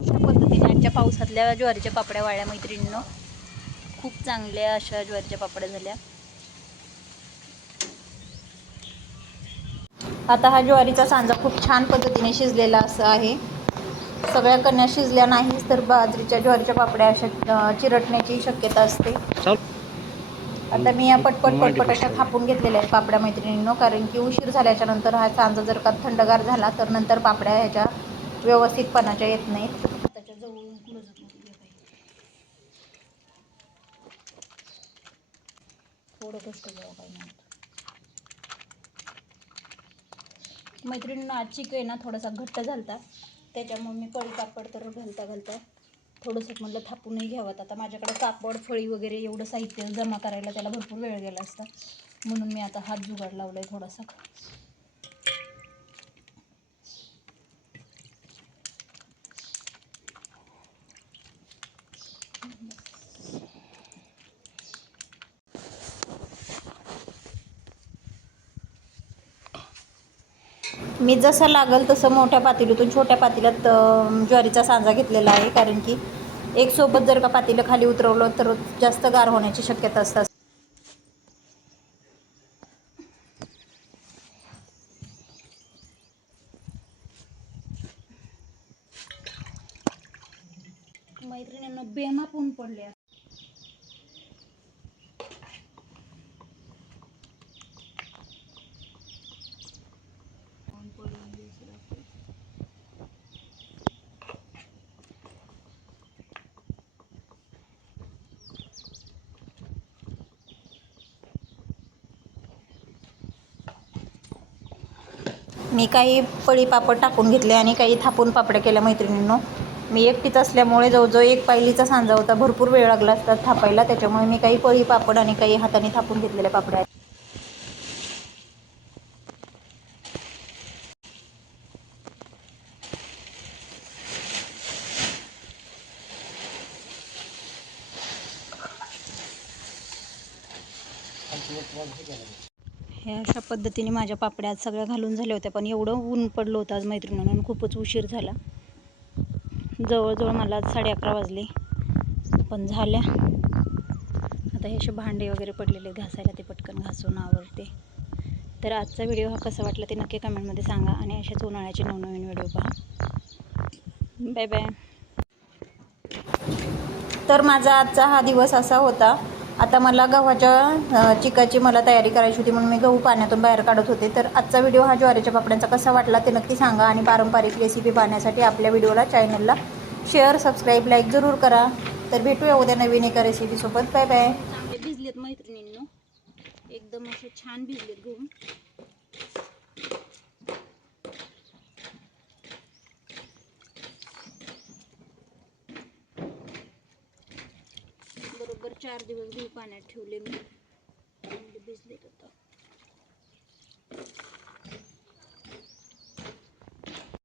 अशा पद्धतीने आजच्या पावसातल्या ज्वारीच्या पापड्या वाळल्या मैत्रिणींनो. खूप चांगल्या अशा ज्वारीच्या पापड्या झाल्या. आता हा ज्वारीचा सांजा खूप छान पद्धतीने शिजलेला असं आहे. सगळ्या कण्या शिजल्या नाहीच तर बाजरीच्या ज्वारीच्या पापड्या अशा चिरटण्याची शक्यता असते. आता मी या पटपट अशा थापून घेतलेल्या आहेत पापड्या मैत्रिणींनो, कारण की उशीर झाल्याच्या नंतर हा सांजा जर का थंडगार झाला तर नंतर पापड्या ह्याच्या व्यवस्थितपणाच्या येत नाहीत. त्याच्या जवळून कुरजत नव्हती थोडं कष्ट घ्यावं पाहिजे मैत्रिणींनो. आज चिक आहे ना थोडासा घट्ट झालता, त्याच्यामुळे मी पळी पापड तर घालता थोडंसं म्हटलं थापूनही घ्यावं. आता माझ्याकडे कापड फळी वगैरे एवढं साहित्य जमा करायला त्याला भरपूर वेळ गेला असता, म्हणून मी आता हात जुगाड लावला आहे थोडासा. मी जसं लागल तसं मोठ्या पातेलीतून छोट्या पातेल्यात ज्वारीचा सांजा घेतलेला आहे, कारण की एक सोबत जर का पातेलं खाली उतरवलं तर जास्त गार होण्याची शक्यता असतात. मैत्रिणींना बेमाप ऊन पडले. मी काही पळी पापड टाकून घेतले आणि काही थापून पापड्या केल्या मैत्रिणींनो. मी एकटीच असल्यामुळे जवळजवळ एक पायलीचा सांजा होता, भरपूर वेळ लागला असता थापायला, त्याच्यामुळे मी काही पळी पापड आणि काही हाताने थापून घेतलेल्या पापड्या. ह्या अशा पद्धतीने माझ्या पापड्या आज सगळ्या घालून झाल्या होत्या, पण एवढं ऊन पडलं होतं आज मैत्रिणींनो, खूपच उशीर झाला. जवळजवळ मला आज 11:30 वाजले, पण झाल्या. आता हे असे भांडे वगैरे पडलेले घासायला, ते पटकन घासून आवरते. तर आजचा व्हिडिओ हा कसा वाटला ते नक्की कमेंटमध्ये सांगा आणि अशाच उन्हाळ्याचे नवनवीन व्हिडिओ पहा. Bye bye. तर माझा आजचा हा दिवस असा होता. आता मला गव्हाच्या चिकाची मला तयारी करायची होती, म्हणून मी गहू पाण्यातून बाहेर काढत होते. तर आजचा व्हिडिओ हा ज्वारीच्या पापड्यांचा कसा वाटला ते नक्की सांगा आणि पारंपरिक रेसिपी पाहण्यासाठी आपल्या व्हिडिओला चॅनलला शेअर सबस्क्राईब लाईक जरूर करा. तर भेटूया उद्या नवीन एका रेसिपीसोबत. Bye bye. चांगले भिजलेत मैत्रिणींनो, एकदम असे छान भिजलेत गहू. बरोबर 4 दिवस गहू पाण्यात ठेवले मी, भिजलेत आता.